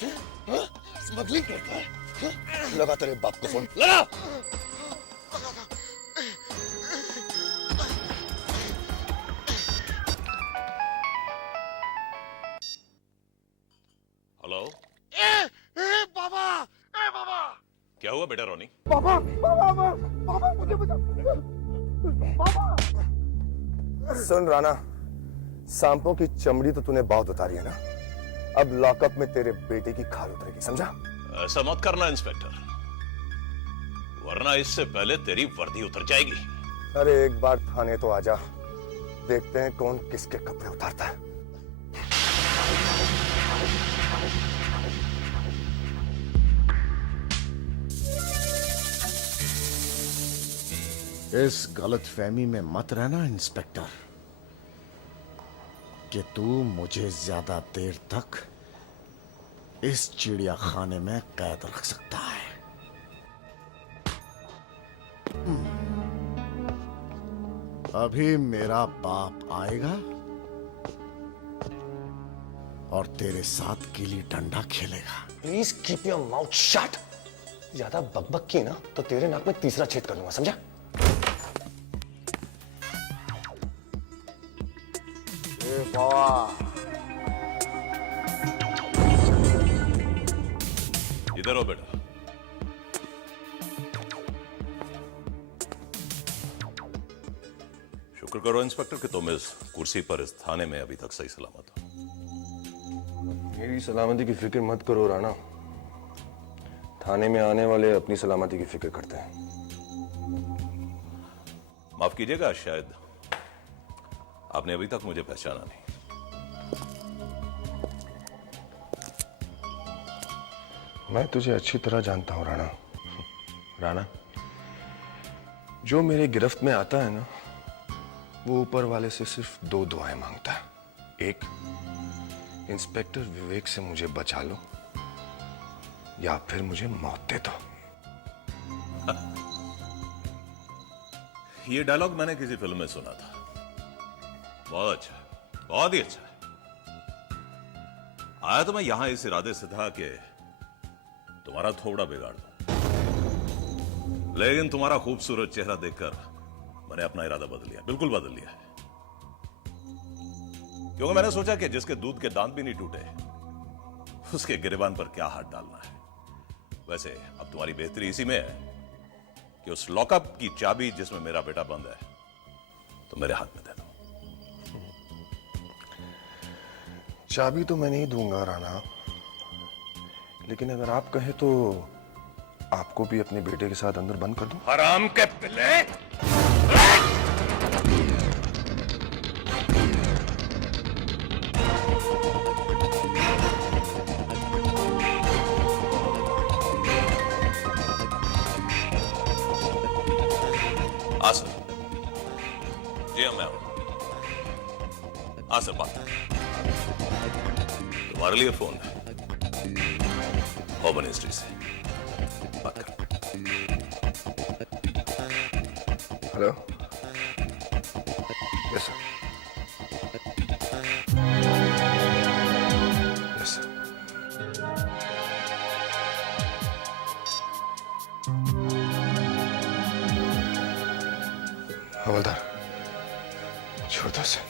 तू स्मगलिंग करता है? लगा तेरे बाप को फोन, लगा। हेलो। बाबा, बाबा, क्या हुआ बेटा रोनी? बाबा, बाबा, बाबा, मुझे बचा, बाबा। सुन राणा, सांपों की चमड़ी तो तूने बहुत उतारी है ना, अब लॉकअप में तेरे बेटे की खाल उतरेगी, समझा? ऐसा मत करना इंस्पेक्टर, वरना इससे पहले तेरी वर्दी उतर जाएगी। अरे एक बार थाने तो आजा, देखते हैं कौन किसके कपड़े उतारता है। इस गलतफहमी में मत रहना इंस्पेक्टर कि तू मुझे ज्यादा देर तक इस चिड़ियाखाने में कैद रख सकता है। अभी मेरा बाप आएगा और तेरे साथ गिल्ली डंडा खेलेगा। Please keep your mouth shut. ज्यादा बकबक की ना तो तेरे नाक में तीसरा छेद कर दूंगा, समझा? इधर हो बेटा। शुक्र करो इंस्पेक्टर कि तुम इस कुर्सी पर इस थाने में अभी तक सही सलामत हो। मेरी सलामती की फिक्र मत करो राणा, थाने में आने वाले अपनी सलामती की फिक्र करते हैं। माफ कीजिएगा, शायद आपने अभी तक मुझे पहचाना नहीं। मैं तुझे अच्छी तरह जानता हूं राणा। राणा, जो मेरे गिरफ्त में आता है ना, वो ऊपर वाले से सिर्फ दो दुआएं मांगता है। एक, इंस्पेक्टर विवेक से मुझे बचा लो, या फिर मुझे मौत दे दो। ये डायलॉग मैंने किसी फिल्म में सुना था। बहुत अच्छा है, बहुत ही अच्छा है। आया तो मैं यहां इस इरादे से था कि तुम्हारा थोड़ा बिगाड़ दूं, लेकिन तुम्हारा खूबसूरत चेहरा देखकर मैंने अपना इरादा बदल लिया, बिल्कुल बदल लिया है। क्योंकि मैंने सोचा कि जिसके दूध के दांत भी नहीं टूटे, उसके गिरेबान पर क्या हाथ डालना है। वैसे अब तुम्हारी बेहतरी इसी में है कि उस लॉकअप की चाबी जिसमें मेरा बेटा बंद है, तो मेरे हाथ में दे दो। चाबी तो मैं नहीं दूंगा राणा, लेकिन अगर आप कहें तो आपको भी अपने बेटे के साथ अंदर बंद कर दूं। हराम के पिल्ले! आसर, जी मैं हूं। आसर बात, तुम्हारे लिए फोन है, होम मिनिस्ट्री से बात कर। Hello, yes sir, yes sir. हवलदार, छोड़ दो उसे।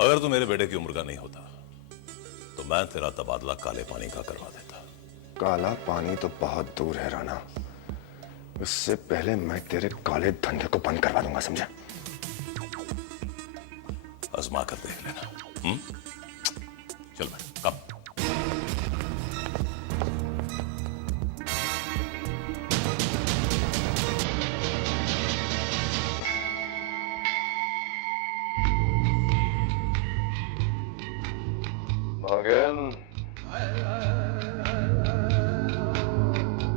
अगर तू मेरे बेटे की उम्र का नहीं होता तो मैं तेरा तबादला काले पानी का करवा देता। काला पानी तो बहुत दूर है राणा, उससे पहले मैं तेरे काले धंधे को बंद करवा दूंगा, समझा? आजमा कर देख लेना। चल बेटा, कब?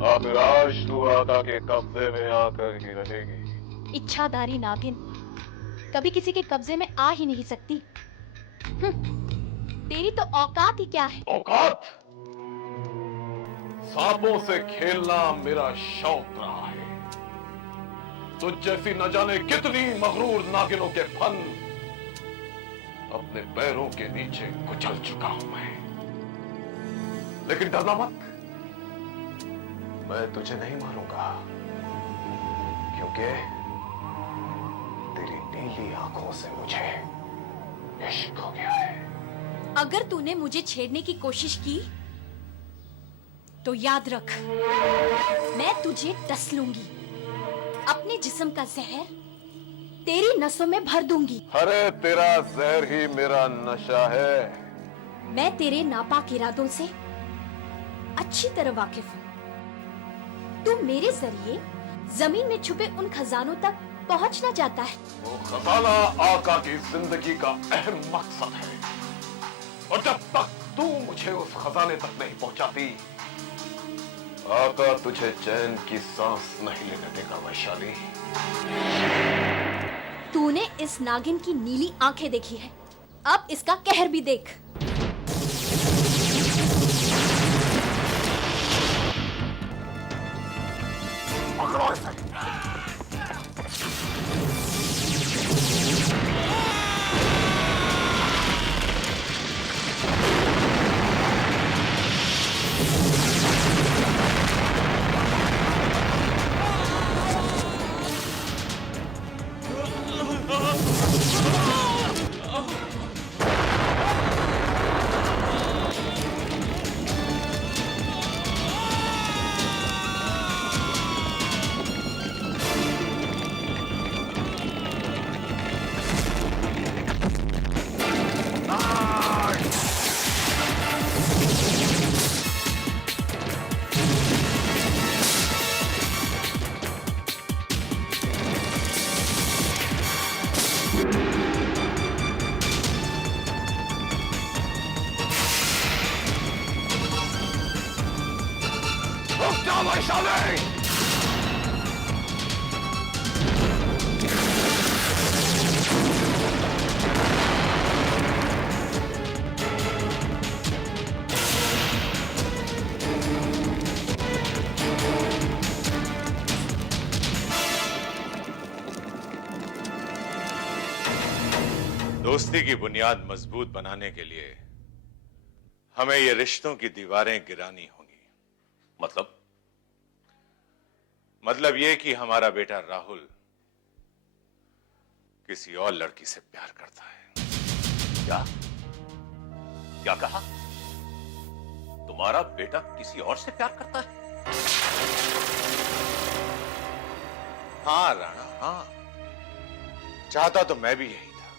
अभिलाष दुआदा के कब्जे में आकर ही रहेगी। इच्छाधारी नागिन कभी किसी के कब्जे में आ ही नहीं सकती। तेरी तो औकात ही क्या है? औकात? सांपों से खेलना मेरा शौक रहा है, तुझ जैसी न जाने कितनी मगरूर नागिनों के फन अपने पैरों के नीचे कुचल चुका हूं मैं। लेकिन डरना मत, मैं तुझे नहीं मारूंगा, क्योंकि तेरी नीली आंखों से मुझे इश्क हो गया है। अगर तूने मुझे छेड़ने की कोशिश की तो याद रख, मैं तुझे डस लूंगी। अपने जिस्म का जहर तेरी नसों में भर दूंगी। अरे तेरा जहर ही मेरा नशा है। मैं तेरे नापाक इरादों से अच्छी तरह वाकिफ हूँ। तू मेरे जरिए जमीन में छुपे उन खजानों तक पहुंचना चाहता है। वो खजाना आका की जिंदगी का अहम मकसद है, और जब तक तू मुझे उस खजाने तक नहीं पहुंचाती, आका तुझे चैन की सांस नहीं लेने देगा वैशाली। तूने इस नागिन की नीली आंखें देखी है, अब इसका कहर भी देख। पकड़ो इसे। रुक जा वैशाली। दोस्ती की बुनियाद मजबूत बनाने के लिए हमें ये रिश्तों की दीवारें गिरानी होंगी। मतलब ये कि हमारा बेटा राहुल किसी और लड़की से प्यार करता है। क्या क्या कहा? तुम्हारा बेटा किसी और से प्यार करता है? हाँ राणा, हाँ। चाहता तो मैं भी यही था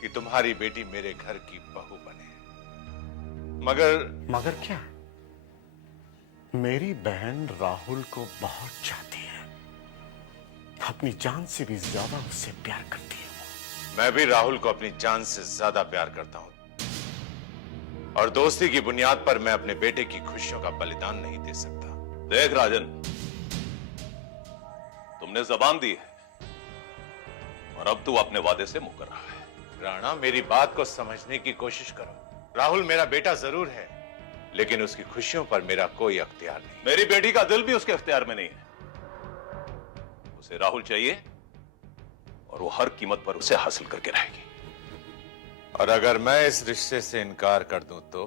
कि तुम्हारी बेटी मेरे घर की बहू बने, मगर क्या? मेरी बहन राहुल को बहुत चाहती है, अपनी जान से भी ज्यादा उससे प्यार करती है वो। मैं भी राहुल को अपनी जान से ज्यादा प्यार करता हूं, और दोस्ती की बुनियाद पर मैं अपने बेटे की खुशियों का बलिदान नहीं दे सकता। देख राजन, तुमने जबान दी है और अब तू अपने वादे से मुकर रहा है। राणा, मेरी बात को समझने की कोशिश करो। राहुल मेरा बेटा जरूर है, लेकिन उसकी खुशियों पर मेरा कोई अख्तियार नहीं। मेरी बेटी का दिल भी उसके इख्तियार में नहीं है। उसे राहुल चाहिए और वो हर कीमत पर उसे हासिल करके रहेगी। और अगर मैं इस रिश्ते से इनकार कर दूं तो?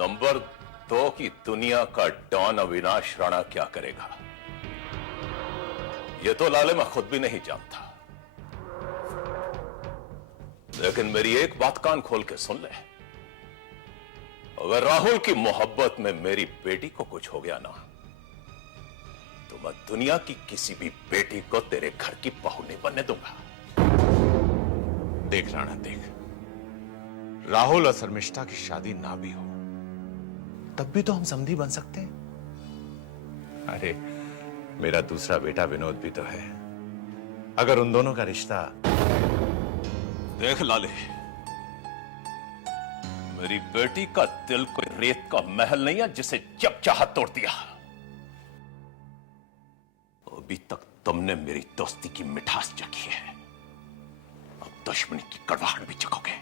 नंबर 2 की दुनिया का डॉन अविनाश राणा क्या करेगा, यह तो लाले मैं खुद भी नहीं जानता। लेकिन मेरी एक बात कान खोल के सुन ले, अगर राहुल की मोहब्बत में मेरी बेटी को कुछ हो गया ना, तो मैं दुनिया की किसी भी बेटी को तेरे घर की बहू नहीं बनने दूंगा। देख राणा, देख, राहुल और शर्मिष्ठा की शादी ना भी हो तब भी तो हम समधी बन सकते हैं। अरे, मेरा दूसरा बेटा विनोद भी तो है। अगर उन दोनों का रिश्ता... देख लाले, मेरी बेटी का दिल कोई रेत का महल नहीं है जिसे जब चाहा तोड़ दिया। अभी तक तुमने मेरी दोस्ती की मिठास चखी है, अब दुश्मनी की कड़वाहट भी चखोगे।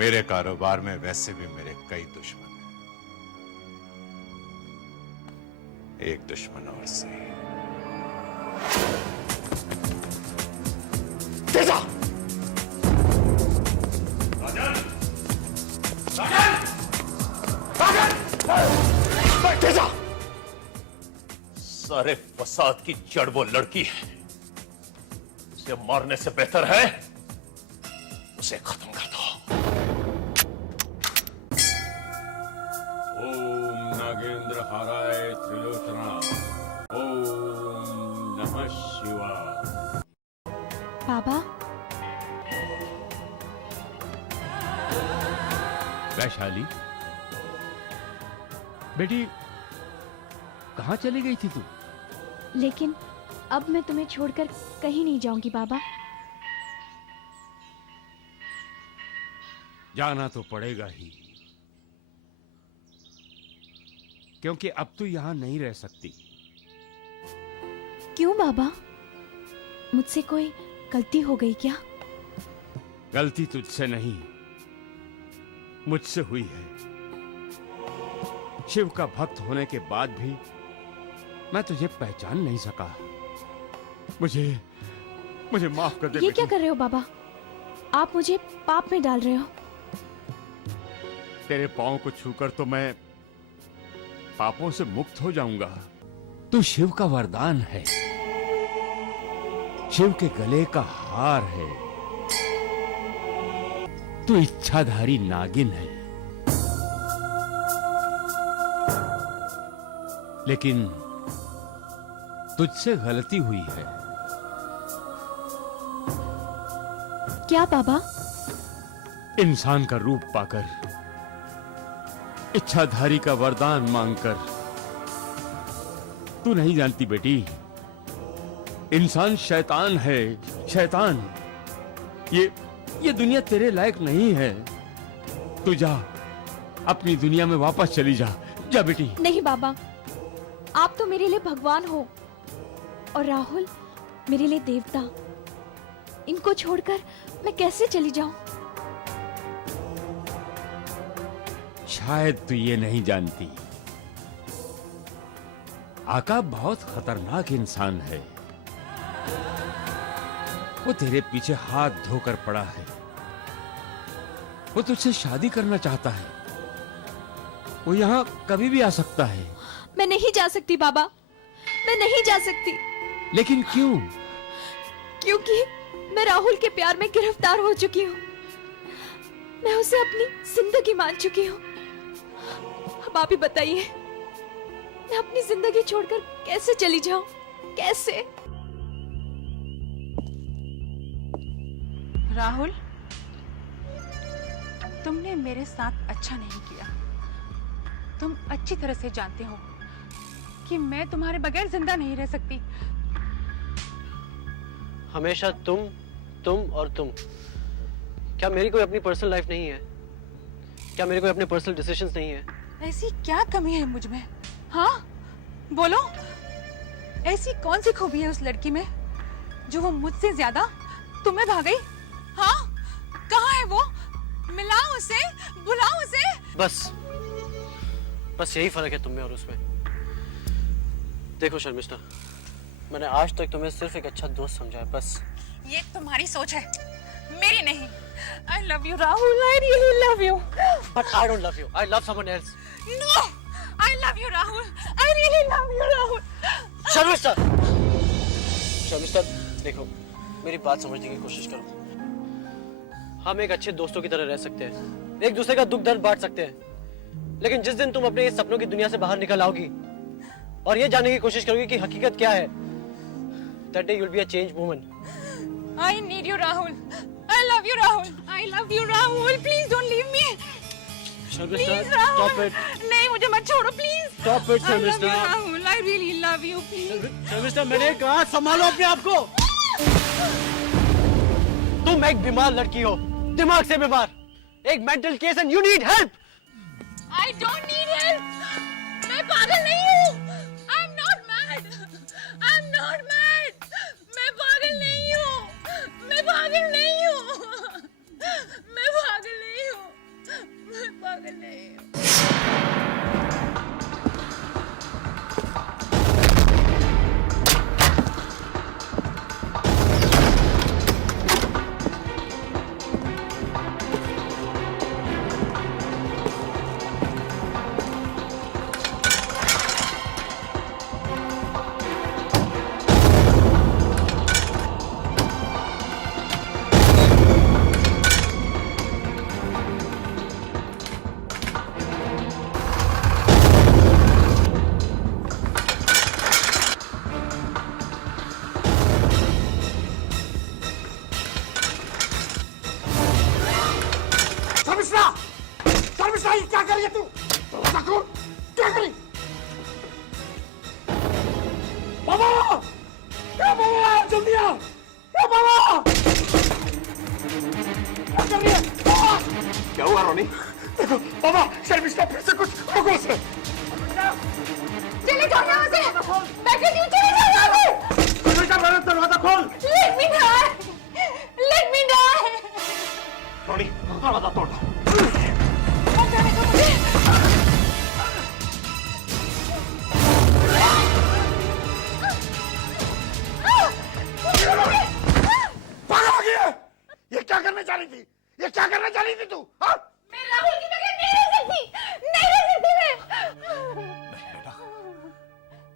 मेरे कारोबार में वैसे भी मेरे कई दुश्मन हैं। एक दुश्मन और सही। तेजा! तेजा! सारे फसाद की जड़ वो लड़की है। उसे मारने से बेहतर है उसे खत्म कर दो। ओम नागेंद्र हाराय त्रिलोचना। ओम नमः शिवाय। बाबा, वैशाली बेटी, कहां चली गई थी तू? लेकिन अब मैं तुम्हें छोड़कर कहीं नहीं जाऊंगी बाबा। जाना तो पड़ेगा ही, क्योंकि अब तू यहां नहीं रह सकती। क्यों बाबा? मुझसे कोई गलती हो गई क्या? गलती तुझसे नहीं, मुझसे हुई है। शिव का भक्त होने के बाद भी मैं तुझे पहचान नहीं सका। मुझे माफ कर दे। ये क्या कर रहे हो बाबा? आप मुझे पाप में डाल रहे हो। तेरे पांव को छूकर तो मैं पापों से मुक्त हो जाऊंगा। तू शिव का वरदान है, शिव के गले का हार है। तू इच्छाधारी नागिन है। लेकिन तुझसे गलती हुई है। क्या बाबा? इंसान का रूप पाकर, इच्छाधारी का वरदान मांगकर। तू नहीं जानती बेटी, इंसान शैतान है, शैतान। ये दुनिया तेरे लायक नहीं है। तू जा, अपनी दुनिया में वापस चली जा। जा बेटी। नहीं बाबा, आप तो मेरे लिए भगवान हो और राहुल मेरे लिए देवता। इनको छोड़कर मैं कैसे चली जाऊं? शायद तू ये नहीं जानती, आका बहुत खतरनाक इंसान है। वो तेरे पीछे हाथ धोकर पड़ा है। वो तुझसे शादी करना चाहता है। वो यहां कभी भी आ सकता है। मैं नहीं जा सकती बाबा, मैं नहीं जा सकती। लेकिन क्यों? क्योंकि मैं राहुल के प्यार में गिरफ्तार हो चुकी हूँ। मैं उसे अपनी जिंदगी मान चुकी हूँ। अब आप ही बताइए, मैं अपनी जिंदगी छोड़कर कैसे चली जाऊं? कैसे? राहुल, तुमने मेरे साथ अच्छा नहीं किया। तुम अच्छी तरह से जानते हो कि मैं तुम्हारे बगैर जिंदा नहीं रह सकती। हमेशा तुम और तुम। क्या मेरी कोई अपनी पर्सनल लाइफ नहीं है? क्या मेरे कोई अपने पर्सनल डिसीजंस नहीं है? ऐसी क्या कमी है मुझ में? हाँ, बोलो। ऐसी कौन सी खूबी है उस लड़की में जो वो मुझसे ज्यादा तुम्हें भा गई? हाँ, कहाँ है वो? मिलाओ उसे, बुलाओ उसे। बस यही फर्क है तुम में और उसमें। देखो शर्मिष्ठा, मैंने आज तक तुम्हें सिर्फ एक अच्छा दोस्त समझा है, बस। ये तुम्हारी सोच है, मेरी नहीं। I love you, Rahul. I really love you. But I don't love you. I love someone else. No, I love you, Rahul. I really love you, Rahul. Sharmishtha, देखो, मेरी बात समझने की कोशिश करो। हम एक अच्छे दोस्तों की तरह रह सकते हैं, एक दूसरे का दुख दर्द बांट सकते हैं। लेकिन जिस दिन तुम अपने इस सपनों की दुनिया से बाहर निकल आओगी और ये जानने की कोशिश करोगी कि हकीकत क्या है, that day you'll be a changed woman. I need you, Rahul. I love you, Rahul. I love you, Rahul. Please don't leave me. Sharmishtha, Please, Rahul. stop it. नहीं, मुझे मत छोड़ो, please. Stop it, I love you, Sharmishtha. Rahul. I really love you, please. Sharmishtha, मैंने कहा संभालो अपने आप को। तुम एक बीमार लड़की हो, दिमाग से बीमार, एक mental case and you need help. I don't need help. मैं पागल नहीं हूँ. I'm not mad. I'm not mad. मैं पागल नहीं हूँ. मैं पागल नहीं हूँ. मैं पागल नहीं हूँ. शर्मिष्ठा ये क्या कर रही है तू? दरवाजा खोल, क्या करी? बाबा! ए बाबा, जल्दी आ! ए बाबा! क्या कर रही है? बाबा! क्या हुआ रोनी? देखो, बाबा, शर्मिष्ठा फिर से कुछ रोको उसे। चले जाओ यहाँ से। मैं कहती हूँ चले जाओ यहाँ से। शर्मिष्ठा, मेरा दरवाजा खोल। Let me die. Let me die. रोनी, दरवाजा तोड़। अब जाने दो मुझे। पागल हो गई है? ये क्या करने जा रही थी? ये क्या करने जा रही थी तू? हाँ? मैं राहुल की बगैर नहीं रह सकती। नहीं रह सकती मैं। नहीं बेटा,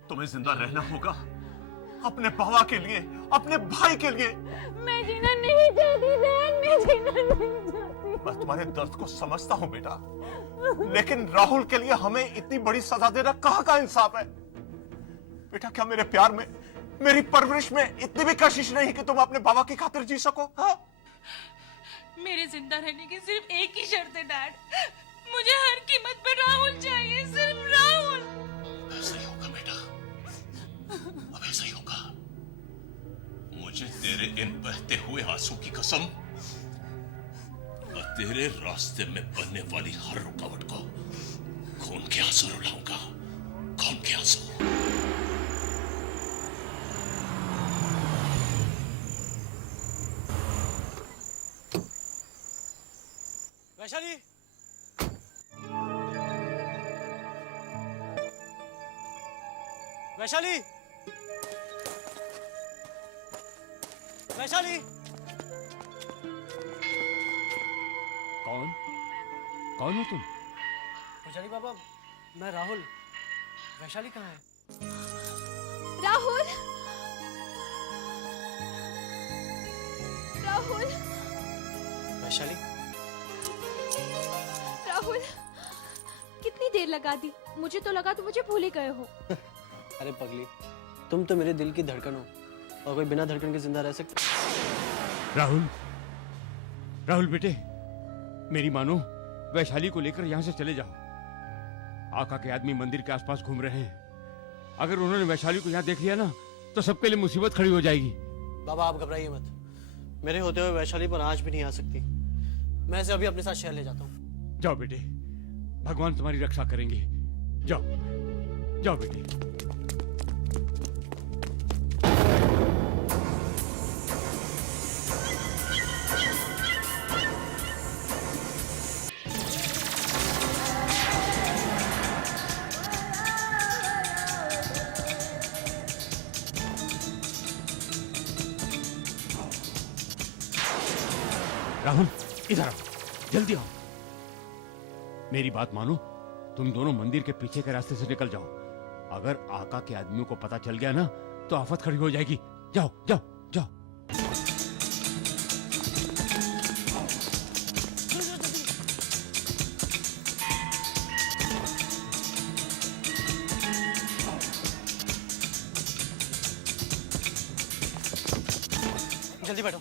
तुम्हें जिंदा रहना होगा अपने बाबा के लिए, अपने भाई के लिए। मैं जीना नहीं चाहती डैड, मैं जीना नहीं चाहती। मैं तुम्हारे दर्द को समझता हूं बेटा, लेकिन राहुल के लिए हमें इतनी बड़ी सजा देना कहाँ का इंसाफ है? बेटा, क्या मेरे प्यार में, मेरी परवरिश में इतनी भी कशिश नहीं कि तुम अपने बाबा की खातिर जी सको? हाँ? मेरे जिंदा रहने की सिर्फ एक ही शर्त है डैड, मुझे हर कीमत पर राहुल चाहिए, सिर्फ राहुल। ऐसा ही होगा बेटा, अब ऐसा ही होगा। मुझे तेरे इन बहते हुए आंसू की कसम और तेरे रास्ते में बनने वाली हर रुकावट को खून के आंसू रुलाऊंगा, खून के आंसू। वैशाली, वैशाली, वैशाली। कौन? कौन हो तुम? वैशाली बाबा, मैं राहुल। वैशाली कहाँ है? राहुल, राहुल, वैशाली, राहुल, कितनी देर लगा दी? मुझे तो लगा तुम मुझे भूल ही गए हो। अरे पगली, तुम तो मेरे दिल की धड़कन हो, और कोई बिना धड़कन के जिंदा रह सकता? राहुल, राहुल बेटे, मेरी मानो, वैशाली को लेकर यहां से चले जाओ। आका के आदमी मंदिर के आसपास घूम रहे हैं। अगर उन्होंने वैशाली को यहाँ देख लिया ना, तो सबके लिए मुसीबत खड़ी हो जाएगी। बाबा आप घबराइए मत, मेरे होते हुए वैशाली पर आंच भी नहीं आ सकती। मैं इसे अभी अपने साथ शहर ले जाता हूँ। जाओ बेटे, भगवान तुम्हारी रक्षा करेंगे। जाओ, जाओ बेटे। राहुल, इधर आओ, जल्दी आओ। मेरी बात मानो, तुम दोनों मंदिर के पीछे के रास्ते से निकल जाओ। अगर आका के आदमियों को पता चल गया ना, तो आफत खड़ी हो जाएगी। जाओ, जाओ, जाओ। जल्दी बैठो।